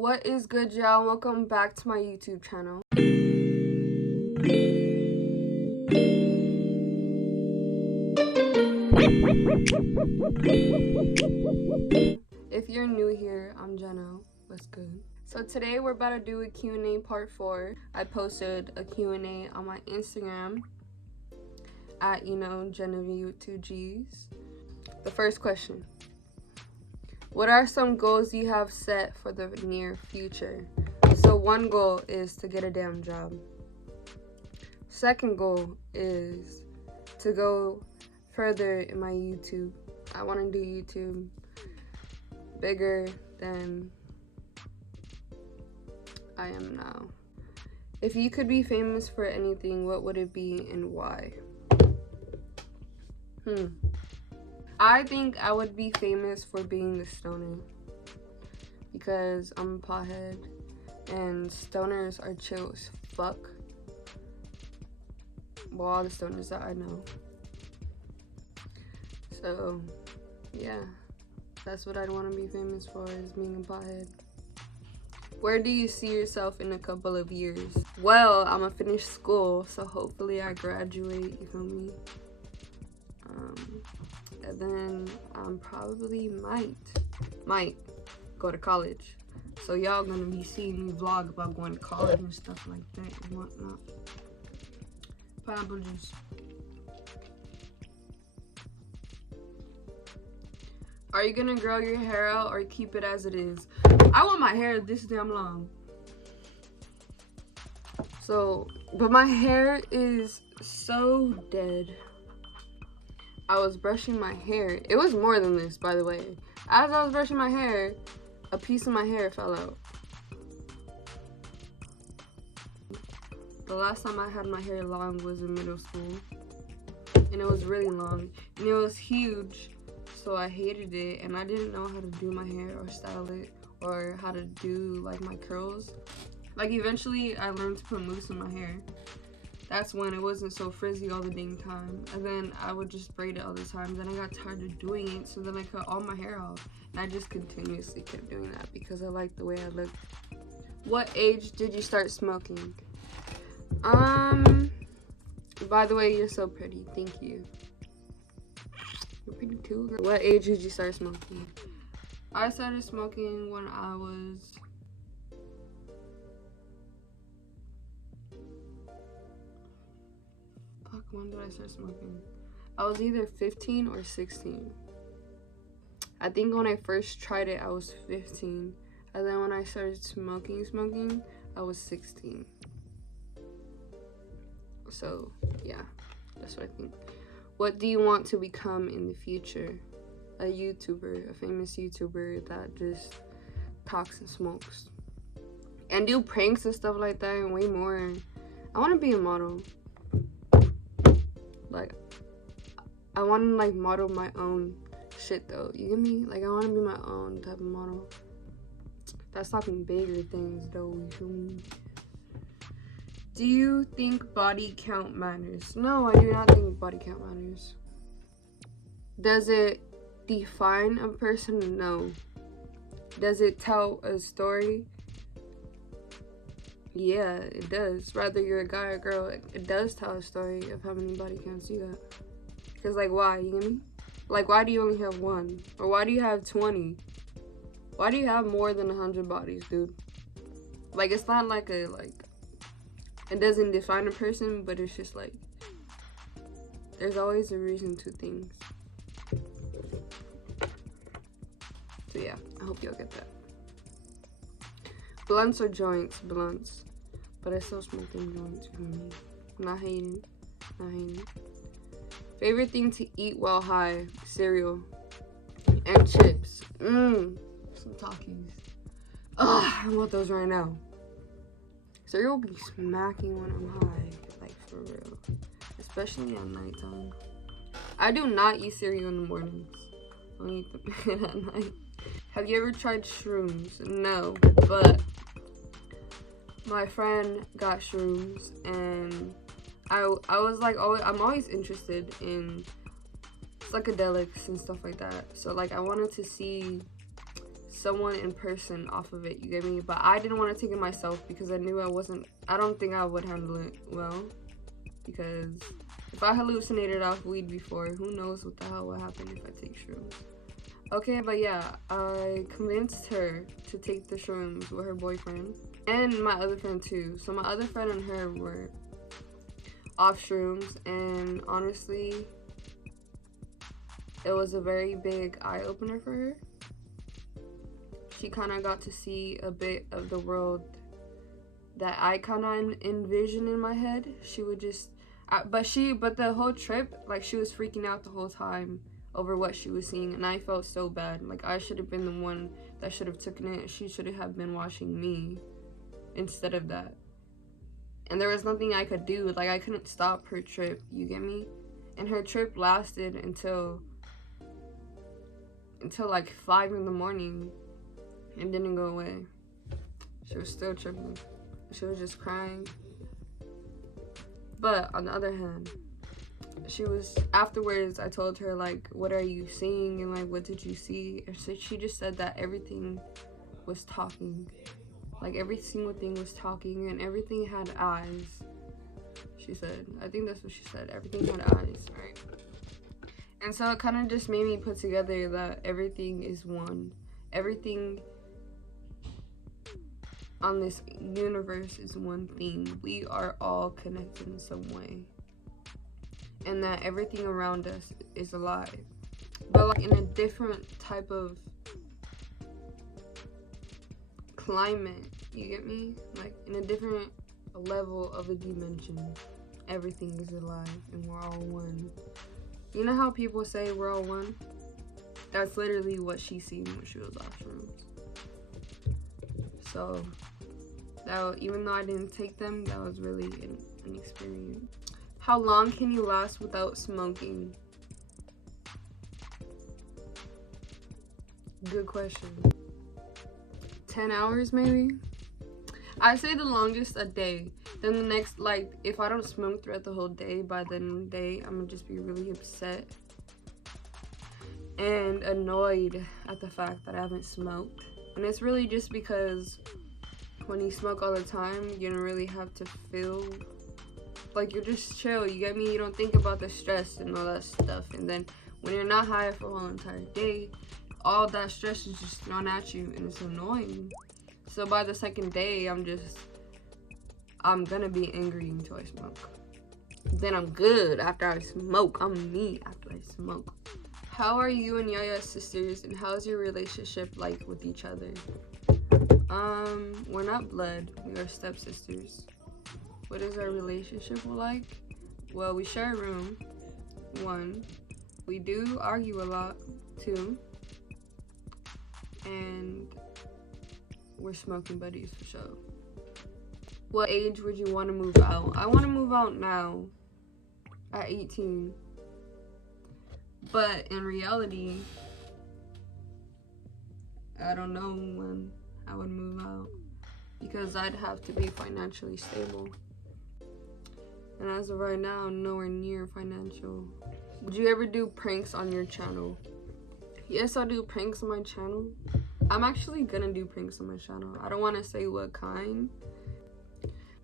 What is good, y'all? Welcome back to my YouTube channel. If you're new here, I'm Jenna. What's good? So today we're about to do a Q&A part 4. I posted a Q&A on my Instagram at, Genevieve with 2 G's. The first question. What are some goals you have set for the near future? So one goal is to get a damn job. Second goal is to go further in my YouTube. I want to do YouTube bigger than I am now. If you could be famous for anything, what would it be and why? I think I would be famous for being a stoner because I'm a pothead and stoners are chill as fuck. Well, all the stoners that I know. So, yeah, that's what I'd want to be famous for, is being a pothead. Where do you see yourself in a couple of years? Well, I'm gonna finish school, so hopefully I graduate, you feel me? And then I'm probably might go to college. So y'all gonna be seeing me vlog about going to college and stuff like that and whatnot. Pineapple juice. Are you gonna grow your hair out or keep it as it is? I want my hair this damn long. But my hair is so dead. I was brushing my hair. It was more than this, by the way. As I was brushing my hair, a piece of my hair fell out. The last time I had my hair long was in middle school. And it was really long. And it was huge. So I hated it. And I didn't know how to do my hair or style it. Or how to do like my curls. Like eventually I learned to put mousse in my hair. That's when it wasn't so frizzy all the dang time. And then I would just braid it all the time. Then I got tired of doing it, so then I cut all my hair off. And I just continuously kept doing that because I liked the way I looked. What age did you start smoking? By the way, you're so pretty. Thank you. You're pretty too, girl. What age did you start smoking? I started smoking when I was... When did I start smoking? I was either 15 or 16. I think when I first tried it, I was 15. And then when I started smoking, I was 16. So, yeah, that's what I think. What do you want to become in the future? A YouTuber, a famous YouTuber that just talks and smokes. And do pranks and stuff like that and way more. I want to be a model. Like, I want to like model my own shit though, you get me? Like, I want to be my own type of model. That's talking bigger things though, you feel me? Do you think body count matters? No, I do not think body count matters. Does it define a person? No. Does it tell a story? Yeah, it does. Whether you're a guy or a girl, it does tell a story of how many body counts you got. Because, like, why? You get me? Like, why do you only have one? Or why do you have 20? Why do you have more than 100 bodies, dude? Like, it's not like it doesn't define a person, but it's just like, there's always a reason to things. So, yeah, I hope y'all get that. Blunts or joints? Blunts. But I still smoke them joints. Not hating. Favorite thing to eat while high? Cereal. And chips. Some Takis. Ugh, I want those right now. Cereal be smacking when I'm high. Like, for real. Especially at nighttime. I do not eat cereal in the mornings. I eat them at night. Have you ever tried shrooms? No, but my friend got shrooms and I was like, I'm always interested in psychedelics and stuff like that. So like I wanted to see someone in person off of it, you get me? But I didn't want to take it myself because I knew I don't think I would handle it well. Because if I hallucinated off weed before, who knows what the hell will happen if I take shrooms. Okay, but yeah, I convinced her to take the shrooms with her boyfriend and my other friend too. So my other friend and her were off shrooms, and honestly, it was a very big eye-opener for her. She kind of got to see a bit of the world that I kind of envisioned in my head. She would just, but the whole trip, like, she was freaking out the whole time over what she was seeing, and I felt so bad. Like, I should have been the one that should have taken it. She should have been watching me instead of that. And there was nothing I could do. Like, I couldn't stop her trip, you get me? And her trip lasted until like 5 in the morning and didn't go away. She was still tripping. She was just crying. But on the other hand, she was, afterwards I told her, like, what are you seeing and like what did you see? And so she just said that everything was talking. Like, every single thing was talking and everything had eyes. She said, I think that's what she said, everything had eyes, right? And so it kind of just made me put together that everything is one. Everything on this universe is one thing. We are all connected in some way. And that everything around us is alive. But like in a different type of climate, you get me? Like in a different level of a dimension. Everything is alive and we're all one. You know how people say we're all one? That's literally what she seen when she was off shrooms. So, even though I didn't take them, that was really an experience. How long can you last without smoking? Good question. 10 hours maybe? I say the longest a day. Then the next, like, if I don't smoke throughout the whole day, by the end of the day, I'm gonna just be really upset and annoyed at the fact that I haven't smoked. And it's really just because when you smoke all the time, you don't really have to feel like you're just chill, you get me? You don't think about the stress and all that stuff. And then when you're not high for a whole entire day, all that stress is just thrown at you and it's annoying. So by the second day, I'm gonna be angry until I smoke. Then I'm good after I smoke. I'm me after I smoke. How are you and Yaya sisters, and how's your relationship like with each other? We're not blood. We are stepsisters. What is our relationship like? Well, we share a room. 1. We do argue a lot. 2. And we're smoking buddies for sure. What age would you want to move out? I want to move out now at 18. But in reality, I don't know when I would move out because I'd have to be financially stable. And as of right now, I'm nowhere near financial. Did you ever do pranks on your channel? Yes, I do pranks on my channel. I'm actually gonna do pranks on my channel. I don't want to say what kind.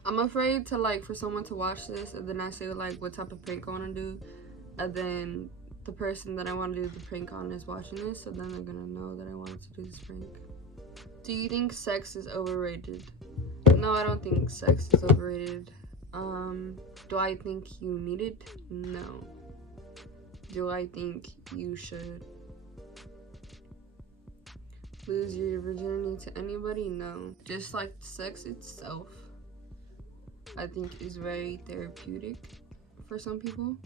I'm afraid to, like, for someone to watch this and then I say, like, what type of prank I want to do, and then the person that I want to do the prank on is watching this, so then they're gonna know that I wanted to do this prank. Do you think sex is overrated? No, I don't think sex is overrated. Do I think you need it? No. Do I think you should lose your virginity to anybody? No. Just like sex itself, I think is very therapeutic for some people.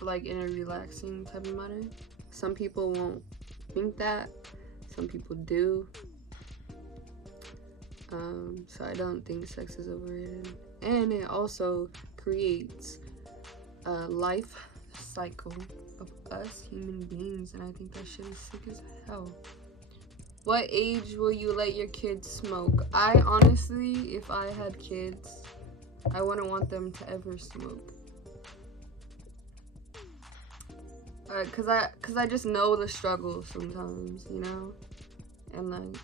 Like in a relaxing type of manner. Some people won't think that. Some people do. So I don't think sex is overrated. And it also creates a life cycle of us human beings, and I think that shit is sick as hell. What age will you let your kids smoke? I honestly, if I had kids, I wouldn't want them to ever smoke. cause I just know the struggle sometimes, you know, and like,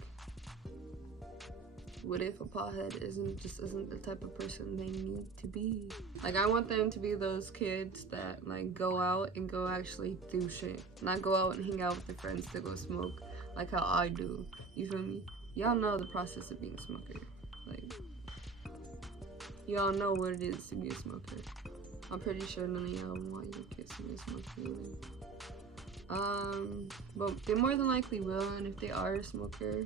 what if a pothead isn't the type of person they need to be? Like, I want them to be those kids that like go out and go actually do shit, not go out and hang out with their friends to go smoke like how I do. You feel me? Y'all know the process of being a smoker. Like, y'all know what it is to be a smoker. I'm pretty sure none of y'all want your kids to be a smoker either. But they more than likely will, and if they are a smoker,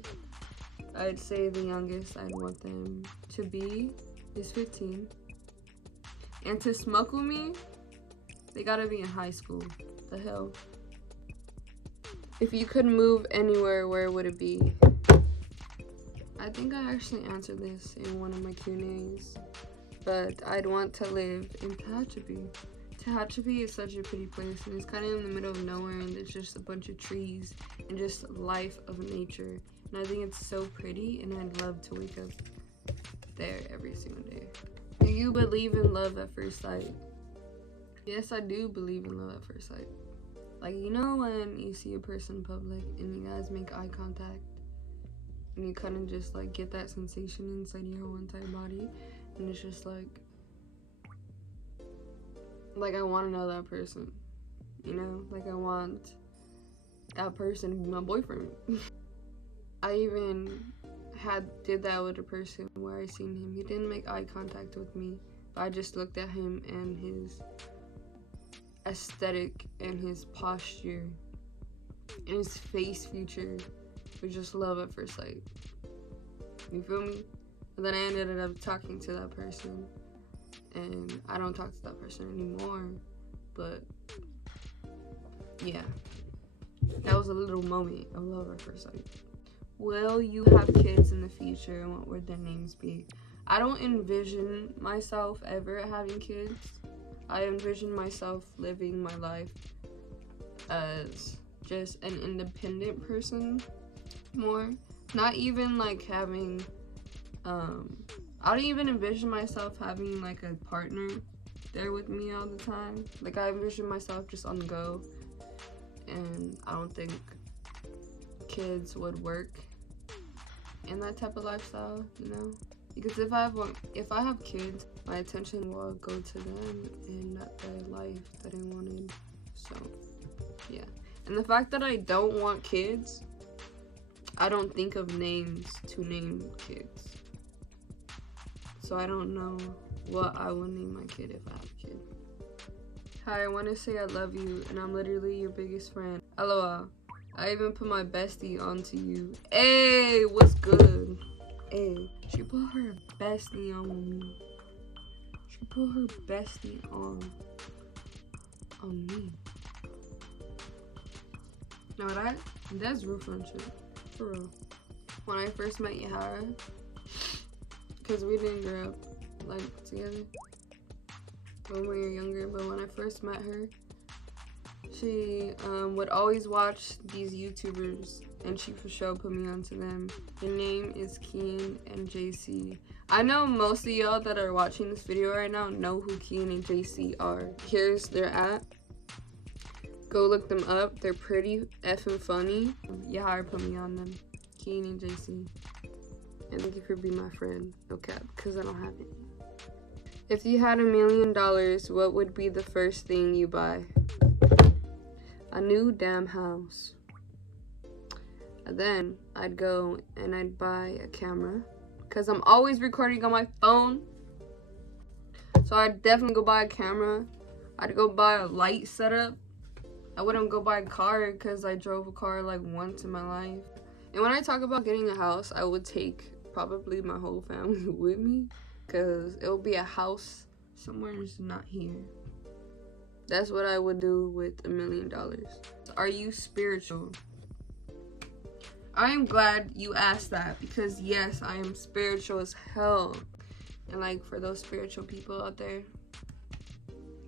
I'd say the youngest I'd want them to be is 15. And to smoke with me, they gotta be in high school. The hell? If you could move anywhere, where would it be? I think I actually answered this in one of my Q&As, but I'd want to live in Tehachapi. Tehachapi is such a pretty place, and it's kind of in the middle of nowhere, and there's just a bunch of trees and just life of nature. And I think it's so pretty, and I'd love to wake up there every single day. Do you believe in love at first sight? Yes, I do believe in love at first sight. Like, you know when you see a person in public and you guys make eye contact and you kind of just like get that sensation inside your whole entire body, and it's just like I want to know that person, you know? Like, I want that person to be my boyfriend. I even did that with a person where I seen him. He didn't make eye contact with me, but I just looked at him and his aesthetic and his posture and his face feature was just love at first sight. You feel me? And then I ended up talking to that person, and I don't talk to that person anymore, but yeah, that was a little moment of love at first sight. Will you have kids in the future, and what would their names be? I don't envision myself ever having kids. I envision myself living my life as just an independent person more. Not even like having, I don't even envision myself having like a partner there with me all the time. Like, I envision myself just on the go, and I don't think kids would work in that type of lifestyle, you know? Because if I have kids, my attention will go to them and not the life that I wanted. So yeah. And the fact that I don't want kids, I don't think of names to name kids. So I don't know what I will name my kid if I have a kid. Hi, I want to say I love you, and I'm literally your biggest friend. LOL. I even put my bestie onto you. Hey, what's good? Hey, she put her bestie on me. She put her bestie on me. No, that's real friendship, for real. When I first met Yahara, because we didn't grow up like together when we were younger, but when I first met her, she would always watch these YouTubers, and she for sure put me onto them. Their name is Keen and JC. I know most of y'all that are watching this video right now know who Keen and JC are. Here's their app. Go look them up. They're pretty effing funny. Yahara put me on them. Keen and JC. And thank you for being my friend. No cap, because I don't have it. If you had $1 million, what would be the first thing you buy? A new damn house. And then I'd go and I'd buy a camera, because I'm always recording on my phone. So I'd definitely go buy a camera. I'd go buy a light setup. I wouldn't go buy a car, because I drove a car like once in my life. And when I talk about getting a house, I would take probably my whole family with me, because it will be a house somewhere just not here. That's what I would do with $1 million. Are you spiritual? I am glad you asked that, because yes, I am spiritual as hell. And like, for those spiritual people out there,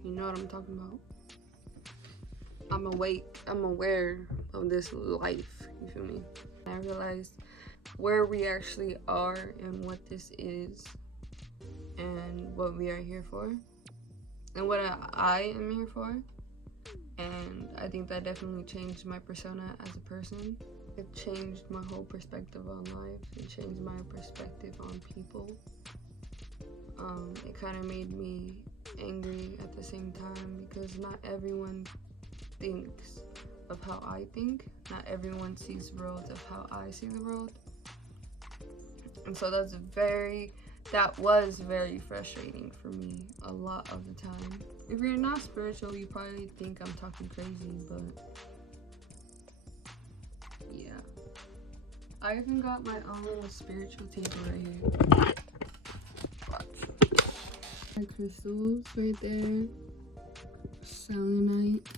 you know what I'm talking about. I'm awake, I'm aware of this life, you feel me? I realized where we actually are and what this is and what we are here for and what I am here for. And I think that definitely changed my persona as a person. It changed my whole perspective on life. It changed my perspective on people. It kind of made me angry at the same time because not everyone thinks of how I think. Not everyone sees the world of how I see the world. And so that was very frustrating for me a lot of the time. If you're not spiritual, you probably think I'm talking crazy, but yeah. I even got my own little spiritual table right here. Watch. My crystals right there. Selenite.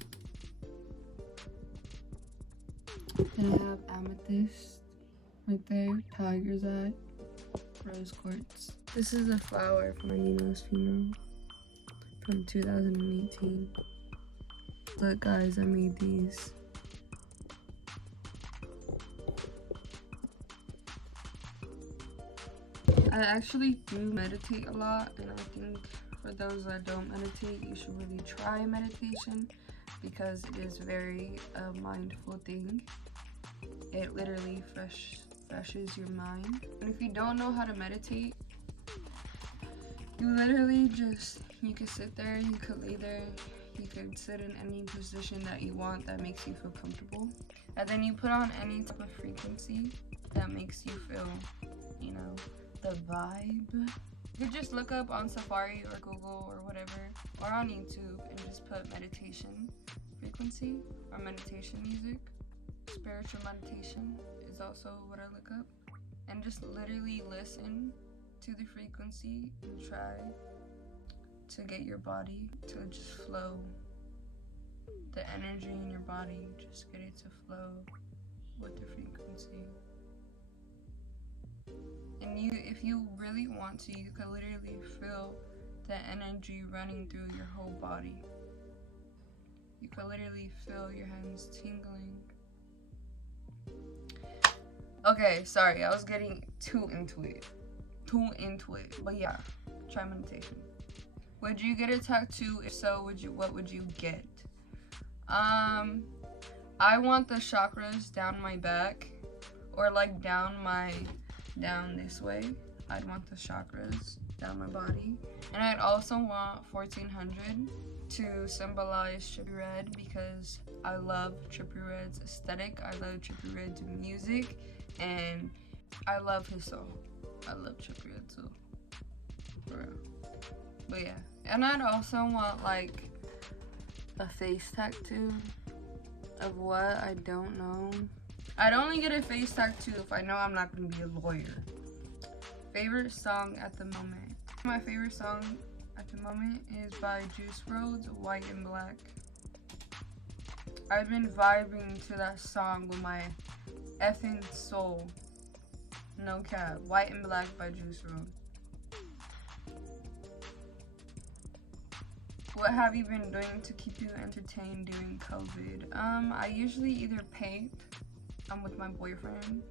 And I have amethyst right there. Tiger's eye. Rose quartz. This is a flower from my Nino's funeral from 2018. Look guys, I made these. I actually do meditate a lot, and I think for those that don't meditate, you should really try meditation because it is very mindful thing. It literally freshes your mind. And if you don't know how to meditate, you literally you could sit there, you could lay there, you could sit in any position that you want that makes you feel comfortable. And then you put on any type of frequency that makes you feel, you know, the vibe. You could just look up on Safari or Google or whatever, or on YouTube, and just put meditation frequency or meditation music. Spiritual meditation is also what I look up. And just literally listen to the frequency and try to get your body to just flow. The energy in your body, just get it to flow with the frequency. And if you really want to, you can literally feel the energy running through your whole body. You can literally feel your hands tingling. Okay, sorry, I was getting too into it. But yeah, try meditation. Would you get a tattoo? If so, what would you get? I want the chakras down my back, or like down this way. I'd want the chakras down my body. And I'd also want 1400 to symbolize Trippie Redd because I love Trippie Redd's aesthetic. I love Trippie Redd's music, and I love his soul. I love Trippie Redd too, for real. But yeah, and I'd also want like a face tattoo of what, I don't know. I'd only get a face tattoo if I know I'm not gonna be a lawyer. Favorite song at the moment. My favorite song at the moment is by Juice WRLD's White and Black. I've been vibing to that song with my effing soul. No cap. White and Black by Juice WRLD. What have you been doing to keep you entertained during COVID? I usually either paint, I'm with my boyfriend,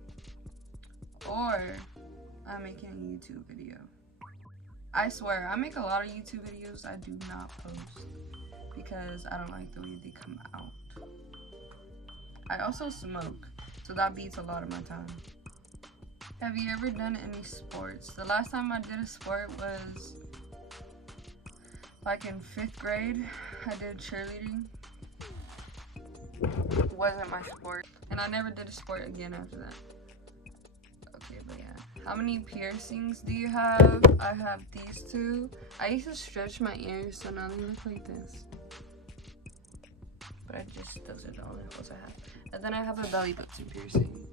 or I'm making a YouTube video. I swear, I make a lot of YouTube videos I do not post because I don't like the way they come out. I also smoke, so that beats a lot of my time. Have you ever done any sports? The last time I did a sport was like in 5th grade. I did cheerleading. It wasn't my sport. And I never did a sport again after that. Okay, but yeah. How many piercings do you have? I have these 2. I used to stretch my ears, so now they look like this. But those are the only ones I have. And then I have a belly button piercing.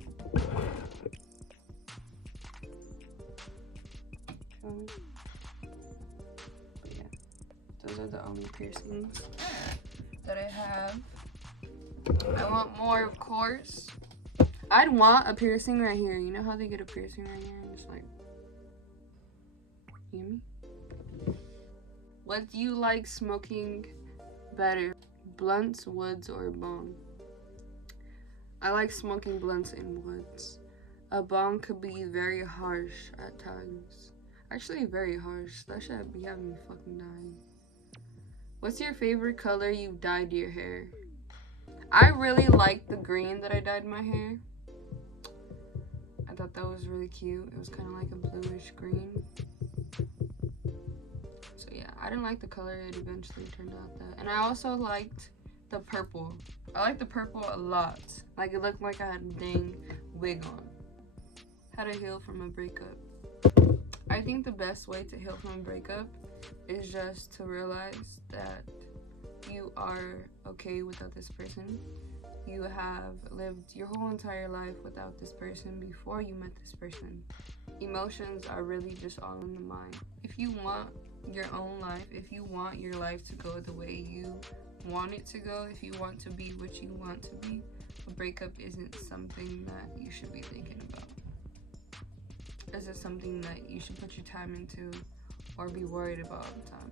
But yeah, those are the only piercings that I have. I want more, of course. I'd want a piercing right here. You know how they get a piercing right here and just like, you hear me? What do you like smoking better? Blunts, woods, or bong? I like smoking blunts and woods. A bong could be very harsh at times. Actually, very harsh. That should be having me fucking dying. What's your favorite color you've dyed your hair? I really like the green that I dyed my hair. I thought that was really cute. It was kind of like a bluish green. So yeah, I didn't like the color. It eventually turned out that. And I also liked the purple. I liked the purple a lot. Like, it looked like I had a dang wig on. How to heal from a breakup. I think the best way to heal from a breakup is just to realize that you are okay without this person. You have lived your whole entire life without this person before you met this person. Emotions are really just all in the mind. If you want your own life, if you want your life to go the way you want it to go, if you want to be what you want to be, a breakup isn't something that you should be thinking about. Is it something that you should put your time into or be worried about all the time?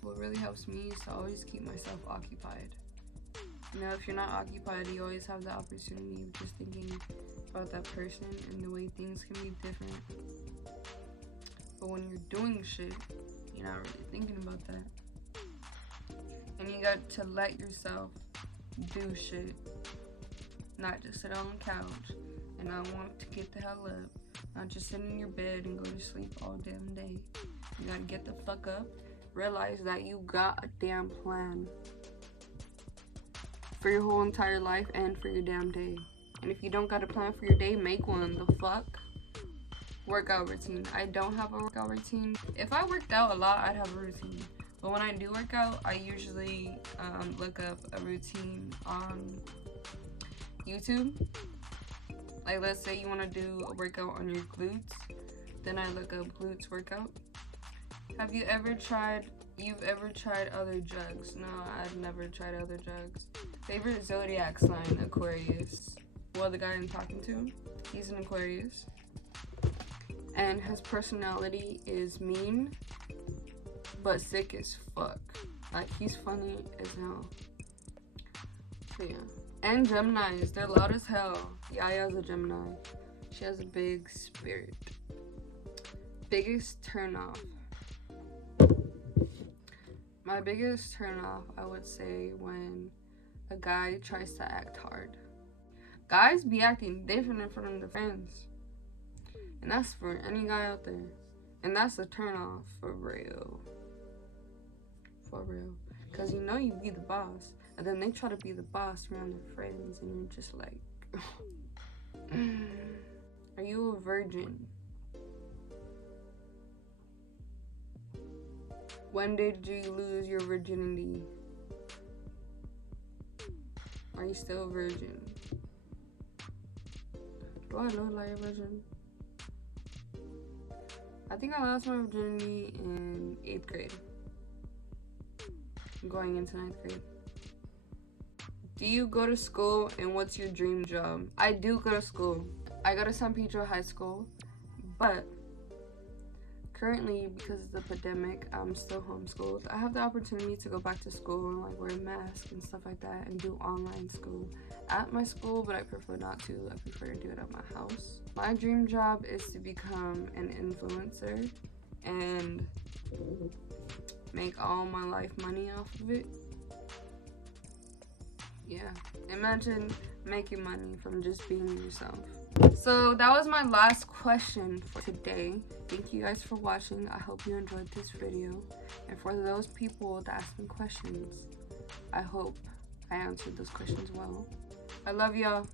What really helps me is to always keep myself occupied. You know, if you're not occupied, you always have the opportunity of just thinking about that person and the way things can be different. But when you're doing shit, you're not really thinking about that. And you got to let yourself do shit. Not just sit on the couch and not want to get the hell up. Not just sit in your bed and go to sleep all damn day. You gotta get the fuck up. Realize that you got a damn plan for your whole entire life and for your damn day. And if you don't got a plan for your day, make one. The fuck? Workout routine. I don't have a workout routine. If I worked out a lot, I'd have a routine. But when I do work out, I usually look up a routine on YouTube. Like, let's say you want to do a workout on your glutes, then I look up glutes workout. Have you ever tried other drugs? No, I've never tried other drugs. Favorite Zodiac sign? Aquarius. Well, the guy I'm talking to, he's an Aquarius. And his personality is mean, but sick as fuck. Like, he's funny as hell. So yeah. And Geminis, they're loud as hell. Yaya's a Gemini. She has a big spirit. Biggest turnoff. My biggest turnoff, I would say, when a guy tries to act hard. Guys be acting different in front of their friends. And that's for any guy out there. And that's a turnoff for real. For real. Because you know you be the boss. And then they try to be the boss around their friends. And you're just like... Are you a virgin? When did you lose your virginity? Are you still a virgin? Do I look like a virgin? I think I lost my virginity in 8th grade. Going into 9th grade. Do you go to school, and what's your dream job? I do go to school. I go to San Pedro High School, but currently, because of the pandemic, I'm still homeschooled. I have the opportunity to go back to school and like wear a mask and stuff like that and do online school at my school, but I prefer not to. I prefer to do it at my house. My dream job is to become an influencer and make all my life money off of it. Yeah, imagine making money from just being yourself. So that was my last question for today. Thank you guys for watching. I hope you enjoyed this video. And for those people that asked me questions, I hope I answered those questions well. I love y'all.